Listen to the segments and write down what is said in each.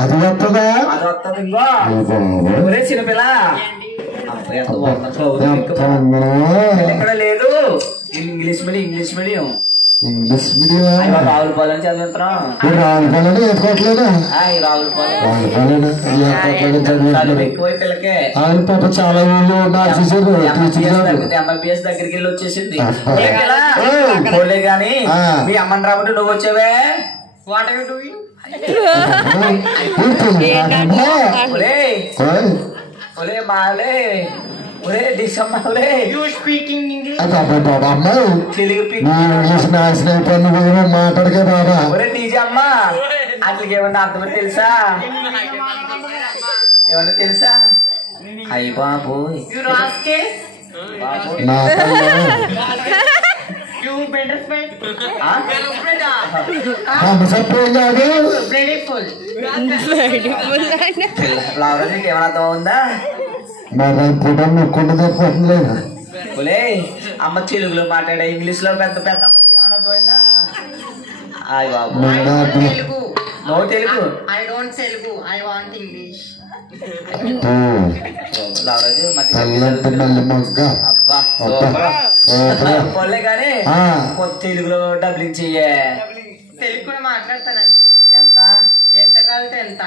అది వస్తుందా? అది వస్తుంది. ఇంకో చిన్నపిల్ల ఎక్కడ లేదు. ఇంగ్లీష్ మీడియం రావులపాలెం చదివిస్తున్నాం. రావులపాలెం ఎత్తుకోవట్లేదు. చదువు ఎక్కువ పిల్లకే. ఆయన పాప చాలా ఊళ్ళో ఎంఎల్బిఎస్ దగ్గరికి వెళ్ళి వచ్చేసింది. పోలే గాని మీ అమ్మని రాబట్టి నువ్వు వచ్చావే. మాలే ఒరే డిసమ్మాలే మాట్లాడకే బాబా. ఒరే డీజే అమ్మా అట్లకి ఏమన్నా అర్థమని తెలుసా? ఏమన్నా తెలుసా? అయ్యి బాబు ఏమన్నా అర్థం ఉందా? అమ్మ తెలుగులో మాట్లాడే ఇంగ్లీష్ లో పెద్ద పెద్ద నో తెలుగు. పోలే కానీ తెలుగులో డబ్లింగ్ చెయ్యే. తెలుగు కూడా మాట్లాడతానండి. ఎంత కాలితే ఎంత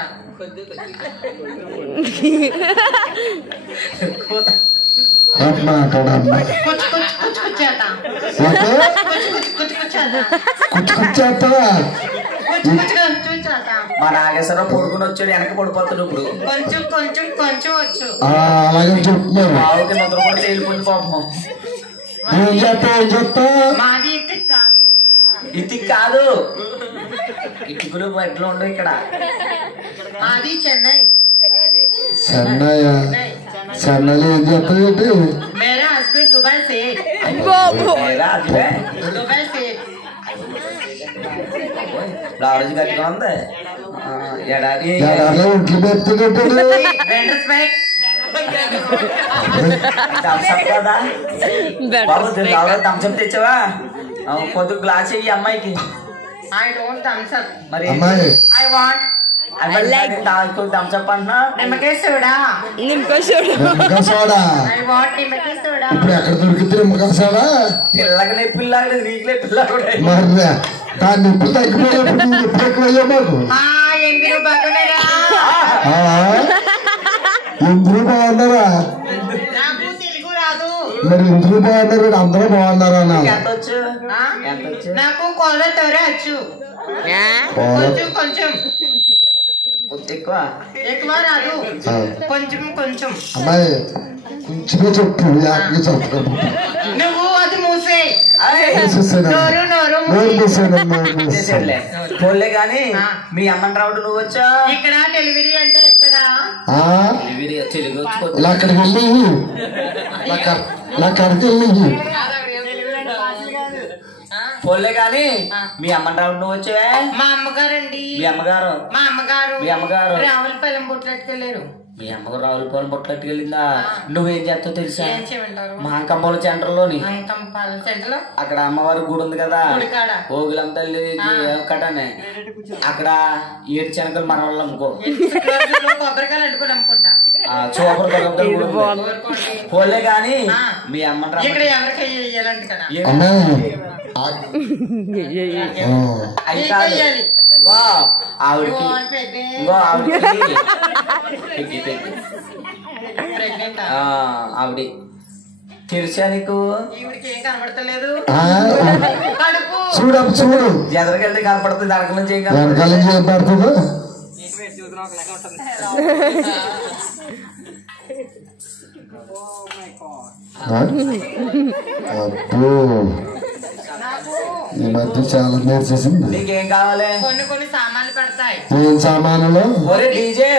మా నాగేశ్వరరావు పడుకుని వచ్చాడు. వెనక పడిపోతాడు. ఇప్పుడు కొంచెం కొంచెం కొంచెం వచ్చు. అలాగే చెప్తున్నారు. మావుకి ముద్ర కూడా తేలిపోయింది పాపం. మాది ఇటు కాదు. ఇటుకులు ఎట్లా ఉండవు ఇక్కడ. మాది చెన్నై. చెన్నైలో ఏం చెప్తాడు? మేరా హస్బెండ్ దుబాయ్ సే. దుబాయ్ సే రాజు గట్టిగా ఉంది. ఎడారి ఒంట్లు పెడుతుంటాడు. కదా బాబు థమ్స్అప్ తెచ్చావా? కొద్ది గ్లాస్ ఇయ్యి అమ్మాయికి. మరి థమ్స్అప్ అంటున్నా. నిమ్మకాయ సోడా. ఇప్పుడు ఎక్కడ దొరుకుతుంది నిమ్మకాయ సోడా? పిల్లకి నొప్పిల్లాగలేదు, నీకు నొప్పిల్లాగా. మరి దాని నొప్పి తగ్గిపోయినప్పుడు నొప్పి ఎక్కువయ్యా మాకు. ఎందుకు బాగున్నారా? మరి ఎందుకు బాగున్నారు? అందరూ బాగున్నారా? నాకు కోలతోరే వచ్చు. కొంచెం కొంచెం ఎక్కువ ఎక్కువ రాదు. కొంచెం కొంచెం. అమ్మాయి కొంచెమే చెప్పు. యాక్కి చెప్పు. నువ్వు అది మూసే. పోలే గాని మీ అమ్మని రావడం నువ్వు వచ్చా. ఇక్కడ డెలివరీ అంటే ఎక్కడ? తెలుగు అక్కడికి వెళ్ళి అక్కడికి వెళ్ళి పోలే గాని మీ అమ్మని రావడం నువ్వు వచ్చావే. మా అమ్మగారండి. మీ అమ్మగారు మీ అమ్మగారు రావులపాలెం బుట్లెట్టుకెళ్ళారు. మీ అమ్మగారు రావులపాలెం బుట్లెట్టుకెళ్ళిందా? నువ్వేం చేస్తావు తెలుసా? మహాకంబోల సెంటర్ లోని అక్కడ అమ్మవారి గుడి ఉంది కదా, ఓగులం తల్లి కటనే. అక్కడ 7 శనగలు మన వాళ్ళు అమ్ముకో. కొబ్బరికాయలు అడ్డుకొని అమ్ముకుంటా. పోలే గాని మీ అమ్మని ఇక్కడ ఎవరికి వేయాలంటే కదా ఆవిడకి ఆవిడ తెలుసా నీకు? కనబడతలేదు. చూడు చూడు ఎదరికెళ్తే కనపడుతుంది. వెనకాల నుంచి ఏం కనపడుతుంది? అబ్బో ఈ మధ్య చాలా నేర్చేసింది. నీకేం కావాలి? కొన్ని సామాన్లు పెడతాయి. ఏం సామానులు? ఒరే డీజే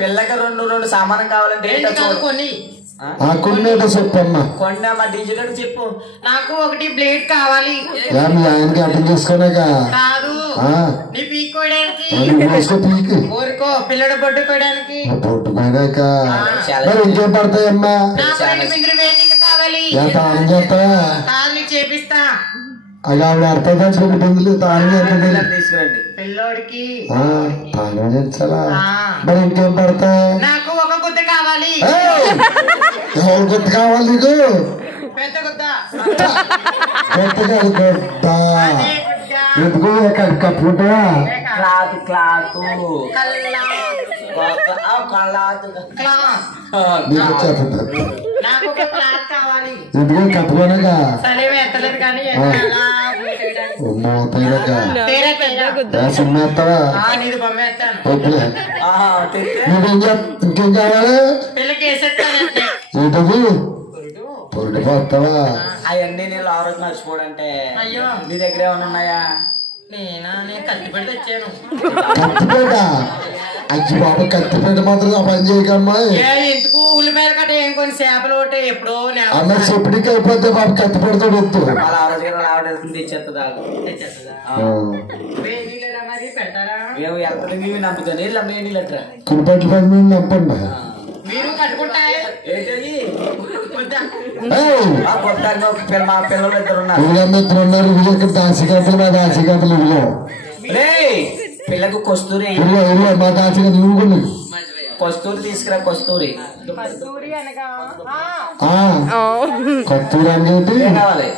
పిల్లకి రెండు సామానం కావాలంటే కొన్ని కొన్నేటో చెప్పమ్మా. కొన్నా మా డీజే గారు చెప్పు. నాకు ఒకటి బ్లేడ్ కావాలి. మీ ఆయనకి అర్థం చేసుకోలేక కాదు, నీ పీక్కోవడానికి. ఊరుకో పిల్లడు పట్టుకోవడానికి. పట్టుకోడాక మరి ఇంకేం పడతాయమ్మా? కావాలి. ఎంత ఆనం చేస్తా? కాదు నీకు చేపిస్తా. అది ఆవిడ అర్థం దాచుకుంటుంది తాను చేస్తుంది తీసుకురండి పిల్లోడికి తాను చేయించాలా మరి ఇంకేం పడతాయి నాకు ఒక గుద్ద కావాలి ఎవరు గుర్తు కావాలి నీకు పెద్ద గుద్ద గుర్తు కాదు గుడ్డ ఎందుకు కప్పుకుంటావా క్లాత్ క్లాత్ నీకు వచ్చేస్తుంది నాకు ఒక క్లాత్ కావాలి ఎందుకు కప్పుకోనగా సలేం ఎత్తలేదు కానీ సిమ్మేస్తావా నీది బొమ్మ ఎత్తాను ఓకే ఇంకేం కావాలి పిల్లకి వేసేస్తానంటే ఏంటది పొరుడు పోతావా అవన్నీ నేను ఆ రోజు మర్చిపోడంటే అయ్యో నీ దగ్గర ఏమైనా ఉన్నాయా నేను కత్తిపేట తెచ్చాను కత్తిపేట అచ్చి బాబు కత్తిపేట మాత్రం ఆ పని చేయకమ్మా ఎందుకు ఉల్లిపాయలు కట్ట ఏం కొన్ని చేపలు ఒకటి ఎప్పుడో అన్న చెప్పుడికి అయిపోతే బాబు కత్తిపేటతో వద్దు వాళ్ళ ఆ రోజు ఆవిడ తెచ్చేస్తుందా మరి పెడతారా మేము వెళ్తుంది మేము నమ్ముతాను ఇలా మేము నీళ్ళట్రా కుడిపట్ల పని మీద నప్పండి మీరు కట్టుకుంటాయి ఏంటది మా పిల్లలు ఇద్దరు ఉన్నారు ఇద్దరు ఉన్నారు ఇవి ఇక్కడ దాసిగతలు మా దాసిగతలు ఇవిలో పిల్లకు కస్తూరి ఇవిలో ఇవిలో మా దాసిగతలు నువ్వు కూడా కస్తూరి తీసుకురా కస్తూరి కస్తూరి అనగా కస్తూరి అనేది కావాలి